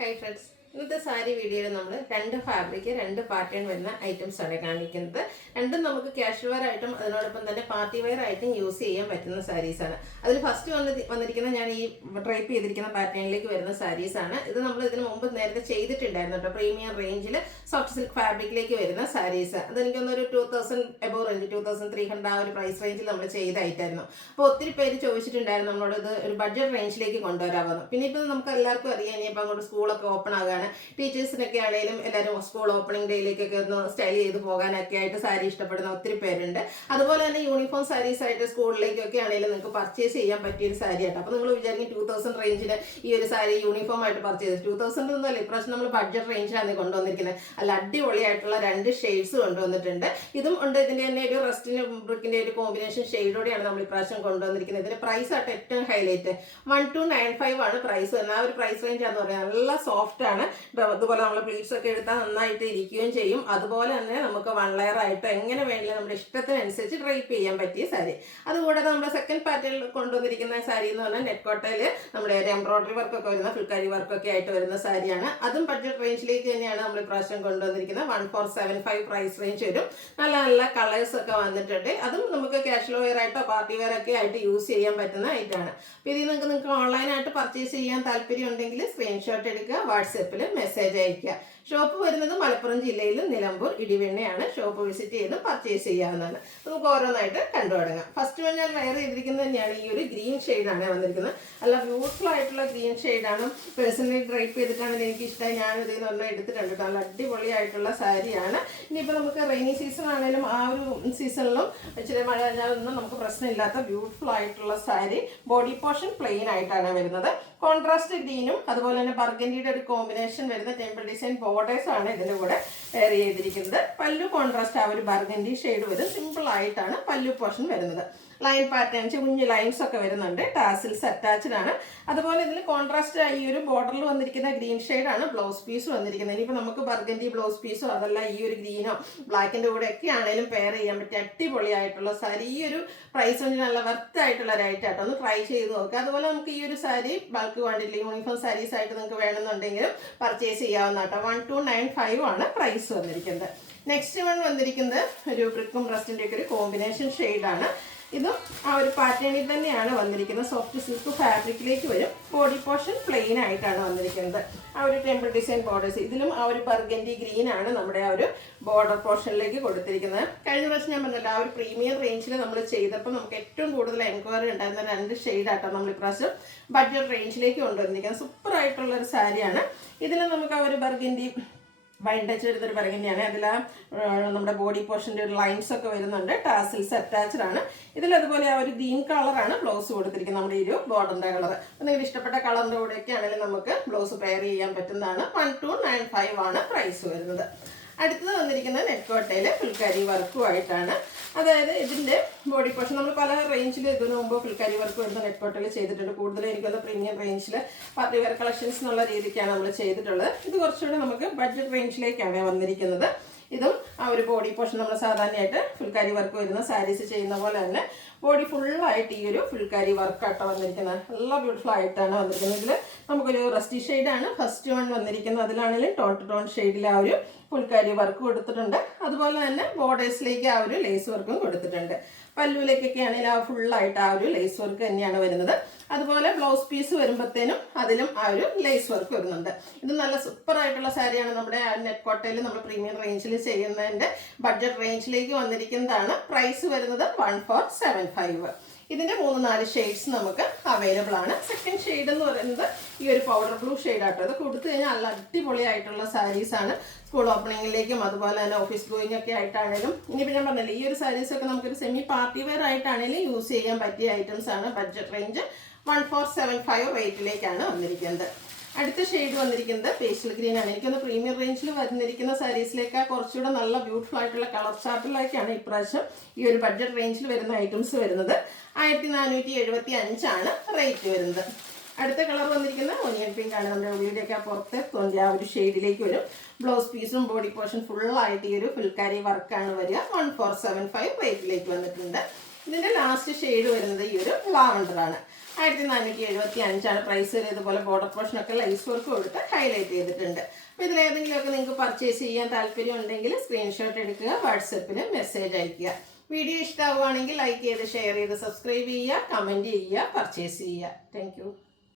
Hi friends, ഇന്നത്തെ സാരി വീഡിയോയിൽ നമ്മൾ രണ്ട് ഫാബ്രിക് രണ്ട് പാറ്റേൺ വരുന്ന ഐറ്റംസ് ആണ് കാണിക്കുന്നത്. രണ്ടും നമുക്ക് കാഷ്വൽ വെയർ ആയിട്ടും അതിനോടൊപ്പം തന്നെ പാർട്ടി വെയർ ആയിട്ടും യൂസ് ചെയ്യാൻ പറ്റുന്ന സാരീസാണ്. അതിൽ ഫസ്റ്റ് വന്നിരിക്കുന്ന ഞാൻ ഈ ഡ്രൈപ്പ് ചെയ്തിരിക്കുന്ന പാറ്റേണിലേക്ക് വരുന്ന സാരീസാണ്. ഇത് നമ്മൾ ഇതിന് മുമ്പ് നേരത്തെ ചെയ്തിട്ടുണ്ടായിരുന്നു കേട്ടോ. പ്രീമിയം റേഞ്ചിൽ സോഫ്റ്റ് സിൽക്ക് ഫാബ്രിക്കിലേക്ക് വരുന്ന സാരീസ്. അതെനിക്കൊന്നൊരു 2000 എബോവ് റേഞ്ച് 2300 ആ ഒരു പ്രൈസ് റേഞ്ചിൽ നമ്മൾ ചെയ്തായിട്ടായിരുന്നു. അപ്പോൾ ഒത്തിരി പേര് ചോദിച്ചിട്ടുണ്ടായിരുന്നു നമ്മളോട് ഇത് ഒരു ബഡ്ജറ്റ് റേഞ്ചിലേക്ക് കൊണ്ടുവരാമെന്ന്. പിന്നെ ഇപ്പം നമുക്ക് എല്ലാവർക്കും അറിയാം, ഇനിയിപ്പോൾ അങ്ങോട്ട് സ്കൂളൊക്കെ ഓപ്പൺ ആകാൻ ടീച്ചേഴ്സിനൊക്കെ ആണെങ്കിലും എല്ലാവരും സ്കൂൾ ഓപ്പണിംഗ് ഡേയിലേക്കൊക്കെ ഒന്ന് സ്റ്റൈൽ ചെയ്ത് പോകാനൊക്കെ ആയിട്ട് സാരി ഇഷ്ടപ്പെടുന്ന ഒത്തിരി പേരുണ്ട്. അതുപോലെ തന്നെ യൂണിഫോം സാരീസ് ആയിട്ട് സ്കൂളിലേക്കൊക്കെ ആണെങ്കിലും നിങ്ങൾക്ക് പർച്ചേസ് ചെയ്യാൻ പറ്റിയൊരു സാരി ആയിട്ട്. അപ്പോൾ നിങ്ങൾ വിചാരിക്കും 2000 റേഞ്ചിൽ ഈ ഒരു സാരി യൂണിഫോം ആയിട്ട് പർച്ചേസ് 2000 ഒന്നുമല്ല, ഇപ്രാവശ്യം നമ്മൾ ബഡ്ജറ്റ് റേഞ്ചിലാണ് കൊണ്ടുവന്നിരിക്കുന്നത്. അല്ല, അടിപൊളിയായിട്ടുള്ള രണ്ട് ഷെയ്ഡ്സ് കൊണ്ടുവന്നിട്ടുണ്ട്. ഇതും ഉണ്ട്, ഇതിൻ്റെ തന്നെ ഒരു റസ്റ്റിന് ബ്രിക്കിൻ്റെ ഒരു കോമ്പിനേഷൻ ഷെയ്ഡോടെയാണ് നമ്മൾ ഇപ്രാവശ്യം കൊണ്ടുവന്നിരിക്കുന്നത്. ഇതിന്റെ പ്രൈസ് ആയിട്ട് ഏറ്റവും ഹൈലൈറ്റ് 1295 ആണ് പ്രൈസ് വരുന്നത്. ആ ഒരു പ്രൈസ് റേഞ്ച് ആണെന്ന് പറയാം. നല്ല സോഫ്റ്റ് ആണ്. അതുപോലെ നമ്മൾ പ്ലീറ്റ്സ് ഒക്കെ എടുത്താൽ നന്നായിട്ട് ഇരിക്കുകയും ചെയ്യും. അതുപോലെ തന്നെ നമുക്ക് വൺ ലെയർ ആയിട്ട് എങ്ങനെ വേണമെങ്കിലും നമ്മുടെ ഇഷ്ടത്തിനനുസരിച്ച് ഡ്രൈപ്പ് ചെയ്യാൻ പറ്റിയ സാരി. അതുകൂടാതെ നമ്മുടെ സെക്കൻഡ് പാറ്റേണിൽ കൊണ്ടുവന്നിരിക്കുന്ന സാരി എന്ന് പറഞ്ഞാൽ നെറ്റ് കോട്ടയിൽ നമ്മുടെ ഒരു എംബ്രോയിഡറി വർക്കൊക്കെ വരുന്ന ഫുൾക്കാരി വർക്കൊക്കെ ആയിട്ട് വരുന്ന സാരിയാണ്. അതും ബഡ്ജറ്റ് റേഞ്ചിലേക്ക് തന്നെയാണ് നമ്മൾ ഇപ്രാവശ്യം കൊണ്ടുവന്നിരിക്കുന്നത്. 1475 പ്രൈസ് റേഞ്ച് വരും. നല്ല നല്ല കളേഴ്സ് ഒക്കെ വന്നിട്ടുണ്ട്. അതും നമുക്ക് കാഷ്വൽ വെയർ ആയിട്ടോ പാർട്ടി വെയർ ഒക്കെ ആയിട്ട് യൂസ് ചെയ്യാൻ പറ്റുന്ന ഐറ്റമാണ്. അപ്പോൾ ഇത് നിങ്ങൾക്ക് ഓൺലൈനായിട്ട് പർച്ചേസ് ചെയ്യാൻ താല്പര്യം ഉണ്ടെങ്കിൽ സ്ക്രീൻഷോട്ട് എടുക്കുക, വാട്സാപ്പിൽ മെസ്സേജ് അയക്കുക. ഷോപ്പ് വരുന്നത് മലപ്പുറം ജില്ലയിൽ നിലമ്പൂർ ഇടിവെണ്ണയാണ്. ഷോപ്പ് വിസിറ്റ് ചെയ്ത് പർച്ചേസ് ചെയ്യാവുന്നതാണ്. നമുക്ക് ഓരോന്നായിട്ട് കണ്ടു തുടങ്ങാം. ഫസ്റ്റ് വൺ ഞാൻ വെയർ ചെയ്തിരിക്കുന്നത് തന്നെയാണ് ഈ ഒരു ഗ്രീൻ ഷെയ്ഡാണ് വന്നിരിക്കുന്നത്. നല്ല ബ്യൂട്ടിഫുൾ ആയിട്ടുള്ള ഗ്രീൻ ഷെയ്ഡാണ്. പേഴ്സണലി ഡ്രൈപ്പ് ചെയ്തിട്ടാണെങ്കിൽ എനിക്ക് ഇഷ്ടമായി. ഞാനിത് ഒരെണ്ണം എടുത്തിട്ടുണ്ട്. നല്ല അടിപൊളിയായിട്ടുള്ള സാരിയാണ്. ഇനിയിപ്പോൾ നമുക്ക് റെയിനി സീസൺ ആണെങ്കിലും ആ ഒരു സീസണിലും ഇച്ചിരി മഴ ഒന്നും നമുക്ക് പ്രശ്നമില്ലാത്ത ബ്യൂട്ടിഫുൾ ആയിട്ടുള്ള സാരി. ബോഡി പോർഷൻ പ്ലെയിൻ ആയിട്ടാണ് വരുന്നത്. കോൺട്രാസ്റ്റ് ഗ്രീനും അതുപോലെ തന്നെ ബർഗൻഡിയുടെ ഒരു കോമ്പിനേഷൻ വരുന്ന ടെമ്പിൾ ഡിസൈൻ ബോർഡേഴ്സ് ആണ് ഇതിൻ്റെ കൂടെ വെയർ ചെയ്തിരിക്കുന്നത്. പല്ലു കോൺട്രാസ്റ്റ് ആ ഒരു ബർഗൻഡി ഷെയ്ഡ് വരും. സിമ്പിൾ ആയിട്ടാണ് പല്ലു പോർഷൻ വരുന്നത്. ലൈൻ പാറ്റേൺസ് കുഞ്ഞു ലൈൻസ് ഒക്കെ വരുന്നുണ്ട്. ടാസിൽസ് അറ്റാച്ച്ഡ് ആണ്. അതുപോലെ ഇതിൽ കോൺട്രാസ്റ്റ് ഈ ഒരു ബോർഡറിൽ വന്നിരിക്കുന്ന ഗ്രീൻ ഷെയ്ഡാണ് ബ്ലൗസ് പീസ് വന്നിരിക്കുന്നത്. ഇനിയിപ്പോൾ നമുക്ക് ബർഗൻഡി ബ്ലൗസ് പീസോ അതല്ല ഈ ഒരു ഗ്രീനോ ബ്ലാക്കിൻ്റെ കൂടെ ഒക്കെ ആണെങ്കിലും പെയർ ചെയ്യാൻ പറ്റിയ അടിപൊളിയായിട്ടുള്ള സാരി. ഈ ഒരു പ്രൈസ് റേഞ്ച് നല്ല വർത്ത് ആയിട്ടുള്ള റൈറ്റായിട്ട് ഒന്ന് ട്രൈ ചെയ്ത് നോക്കുക. അതുപോലെ നമുക്ക് ഈ ഒരു sari bulk quantity uniform saris ആയിട്ട് നിങ്ങൾക്ക് വേണമെന്നുണ്ടെങ്കിലും പർച്ചേസ് ചെയ്യാവുന്ന കേട്ടോ. 1295 ആണ് പ്രൈസ് വന്നിരിക്കുന്നത്. നെക്സ്റ്റ് വൺ വന്നിരിക്കുന്നത് ഒരു ബ്രിക്കും റസ്റ്റിൻ്റെ ഒക്കെ ഒരു കോമ്പിനേഷൻ ഷെയ്ഡാണ്. ഇതും ആ ഒരു പാറ്റേണിൽ തന്നെയാണ് വന്നിരിക്കുന്നത്. സോഫ്റ്റ് സിൽക്ക് ഫാബ്രിക്കിലേക്ക് വരും. ബോഡി പോർഷൻ പ്ലെയിൻ ആയിട്ടാണ് വന്നിരിക്കുന്നത്. ആ ഒരു ടെമ്പിൾ ഡിസൈൻ ബോർഡേഴ്സ്. ഇതിലും ആ ഒരു ബർഗൻഡി ഗ്രീൻ ആണ് നമ്മുടെ ആ ഒരു ബോർഡർ പോർഷനിലേക്ക് കൊടുത്തിരിക്കുന്നത്. കഴിഞ്ഞ പ്രാവശ്യം ഞാൻ പറഞ്ഞില്ല, ആ ഒരു പ്രീമിയം റേഞ്ചിൽ നമ്മൾ ചെയ്തപ്പോൾ നമുക്ക് ഏറ്റവും കൂടുതൽ എൻക്വയറി ഉണ്ടായിരുന്ന രണ്ട് ഷെയ്ഡായിട്ടാണ് നമ്മൾ ഇപ്രാവശ്യം ബഡ്ജറ്റ് റേഞ്ചിലേക്ക് കൊണ്ടുവന്നിരിക്കുന്നത്. സൂപ്പർ ആയിട്ടുള്ള ഒരു സാരിയാണ്. ഇതിൽ നമുക്ക് ആ ഒരു ബർഗൻഡി വൈൻ ടച്ച് വരുന്നൊരു ബർഗൻഡിയാണ്. അതിൽ നമ്മുടെ ബോഡി പോർഷൻ്റെ ഒരു ലൈൻസ് ഒക്കെ വരുന്നുണ്ട്. ടാസിൽസ് അറ്റാച്ച്ഡ് ആണ്. ഇതിലതുപോലെ ആ ഒരു ഗ്രീൻ കളറാണ് ബ്ലൗസ് കൊടുത്തിരിക്കുന്നത്. നമ്മുടെ ഈ ഒരു ബോർഡറിൻ്റെ കളർ. അപ്പോൾ നിങ്ങൾക്ക് ഇഷ്ടപ്പെട്ട കളറിൻ്റെ കൂടെയൊക്കെ ആണെങ്കിലും നമുക്ക് ബ്ലൗസ് പെയർ ചെയ്യാൻ പറ്റുന്നതാണ്. 1295 ആണ് പ്രൈസ് വരുന്നത്. അടുത്തത് വന്നിരിക്കുന്നത് നെറ്റ് കോട്ടയിൽ ഫുൾക്കാരി വർക്കുമായിട്ടാണ്. അതായത് ഇതിൻ്റെ ബോഡി പോർഷൻ നമ്മൾ പല റേഞ്ചിൽ ഇതിനു മുമ്പ് ഫുൾക്കാരി വർക്ക് വരുന്ന നെറ്റ് കോട്ടയിൽ ചെയ്തിട്ടുണ്ട്. കൂടുതലും എനിക്കൊന്ന് പ്രീമിയം റേഞ്ചിൽ പാർട്ടി വെയർ കളക്ഷൻസ് എന്നുള്ള രീതിക്കാണ് നമ്മൾ ചെയ്തിട്ടുള്ളത്. ഇത് കുറച്ചുകൂടെ നമുക്ക് ബഡ്ജറ്റ് റേഞ്ചിലേക്കാണ് വന്നിരിക്കുന്നത്. ഇതും ആ ഒരു ബോഡി പോർഷൻ നമ്മൾ സാധാരണയായിട്ട് ഫുൾക്കാരി വർക്ക് വരുന്ന സാരീസ് ചെയ്യുന്ന പോലെ തന്നെ ബോഡി ഫുള്ളായിട്ട് ഈ ഒരു ഫുൾക്കാരി വർക്കായിട്ടാണ് വന്നിരിക്കുന്നത്. നല്ല ബ്യൂട്ടിഫുൾ ആയിട്ടാണ് വന്നിരിക്കുന്നത്. ഇതിൽ നമുക്കൊരു റസ്റ്റി ഷെയ്ഡാണ് ഫസ്റ്റ് വൺ വന്നിരിക്കുന്നത്. അതിലാണെങ്കിലും ടോൺ ടു ടോൺ ഷെയ്ഡിൽ ആ ഒരു ഫുൾക്കാരി വർക്ക് കൊടുത്തിട്ടുണ്ട്. അതുപോലെ തന്നെ ബോർഡേഴ്സിലേക്ക് ആ ഒരു ലേസ് വർക്കും കൊടുത്തിട്ടുണ്ട്. പല്ലുവിലേക്കൊക്കെ ആണെങ്കിൽ ആ ഫുള്ളായിട്ട് ആ ഒരു ലേസ് വർക്ക് തന്നെയാണ് വരുന്നത്. അതുപോലെ ബ്ലൗസ് പീസ് വരുമ്പോഴത്തേനും അതിലും ആ ഒരു ലേസ് വർക്ക് വരുന്നുണ്ട്. ഇത് നല്ല സൂപ്പർ ആയിട്ടുള്ള സാരിയാണ്. നമ്മുടെ നെറ്റ് കോട്ടയിൽ നമ്മൾ പ്രീമിയം റേഞ്ചിൽ ചെയ്യുന്നതിൻ്റെ ബഡ്ജറ്റ് റേഞ്ചിലേക്ക് വന്നിരിക്കുന്നതാണ്. പ്രൈസ് വരുന്നത് 1475. ഇതിൻ്റെ 3-4 ഷെയ്ഡ്സ് നമുക്ക് അവൈലബിൾ ആണ്. സെക്കൻഡ് ഷെയ്ഡ് എന്ന് പറയുന്നത് ഈ ഒരു പൗഡർ ബ്ലൂ ഷെയ്ഡാട്ടോ. ഇത് കൊടുത്തു കഴിഞ്ഞാൽ നല്ല അടിപൊളിയായിട്ടുള്ള സാരീസാണ്. സ്കൂൾ ഓപ്പണിങ്ങിലേക്കും അതുപോലെ തന്നെ ഓഫീസ് ഗോയിങ് ഒക്കെ ആയിട്ടാണെങ്കിലും, ഇനിയിപ്പോൾ ഞാൻ പറഞ്ഞില്ലേ ഈ ഒരു സാരീസൊക്കെ നമുക്കൊരു സെമി പാർട്ടി വെയർ ആയിട്ടാണെങ്കിലും യൂസ് ചെയ്യാൻ പറ്റിയ ഐറ്റംസ് ആണ്. ബഡ്ജറ്റ് റേഞ്ച് 1475 റേറ്റിലേക്കാണ് വന്നിരിക്കുന്നത്. അടുത്ത ഷെയ്ഡ് വന്നിരിക്കുന്നത് പേസ്റ്റൽ ഗ്രീൻ ആണ്. എനിക്കൊന്ന് പ്രീമിയം റേഞ്ചിൽ വന്നിരിക്കുന്ന സാരീസിലേക്ക് കുറച്ചുകൂടെ നല്ല ബ്യൂട്ടിഫുൾ ആയിട്ടുള്ള കളർ ചാർട്ടിലേക്കാണ് ഇപ്രാവശ്യം ഈ ഒരു ബഡ്ജറ്റ് റേഞ്ചിൽ വരുന്ന ഐറ്റംസ് വരുന്നത്. 1475 ആണ് റേറ്റ് വരുന്നത്. അടുത്ത കളർ വന്നിരിക്കുന്നത് ഒനിയൻ പിങ്ക് ആണ്. നമ്മുടെ ഉള്ളിലേക്ക് പുറത്ത് തോന്നിയ ആ ഒരു ഷെയ്ഡിലേക്ക് വരും. ബ്ലൗസ് പീസും ബോഡി പോർഷൻ ഫുള്ളായിട്ട് ഈ ഒരു ഫുൾക്കാരി വർക്കാണ് വരിക. 1475 റേറ്റിലേക്ക് വന്നിട്ടുണ്ട്. ഇതിൻ്റെ ലാസ്റ്റ് ഷെയ്ഡ് വരുന്നത് ഈ ഒരു ലാവണ്ടറാണ്. 1475 പ്രൈസ് വരെ. ഇതുപോലെ ബോർഡർ പോർഷനൊക്കെ ലൈസ് വർക്ക് കൊടുത്ത് ഹൈലൈറ്റ് ചെയ്തിട്ടുണ്ട്. അപ്പോൾ ഇതിലേതെങ്കിലുമൊക്കെ നിങ്ങൾക്ക് പർച്ചേസ് ചെയ്യാൻ താല്പര്യം ഉണ്ടെങ്കിൽ സ്ക്രീൻഷോട്ട് എടുക്കുക, വാട്സപ്പിൽ മെസ്സേജ് അയയ്ക്കുക. വീഡിയോ ഇഷ്ടമാവുകയാണെങ്കിൽ ലൈക്ക് ചെയ്ത് ഷെയർ ചെയ്ത് സബ്സ്ക്രൈബ് ചെയ്യുക, കമൻറ്റ് ചെയ്യുക, പർച്ചേസ് ചെയ്യുക. താങ്ക്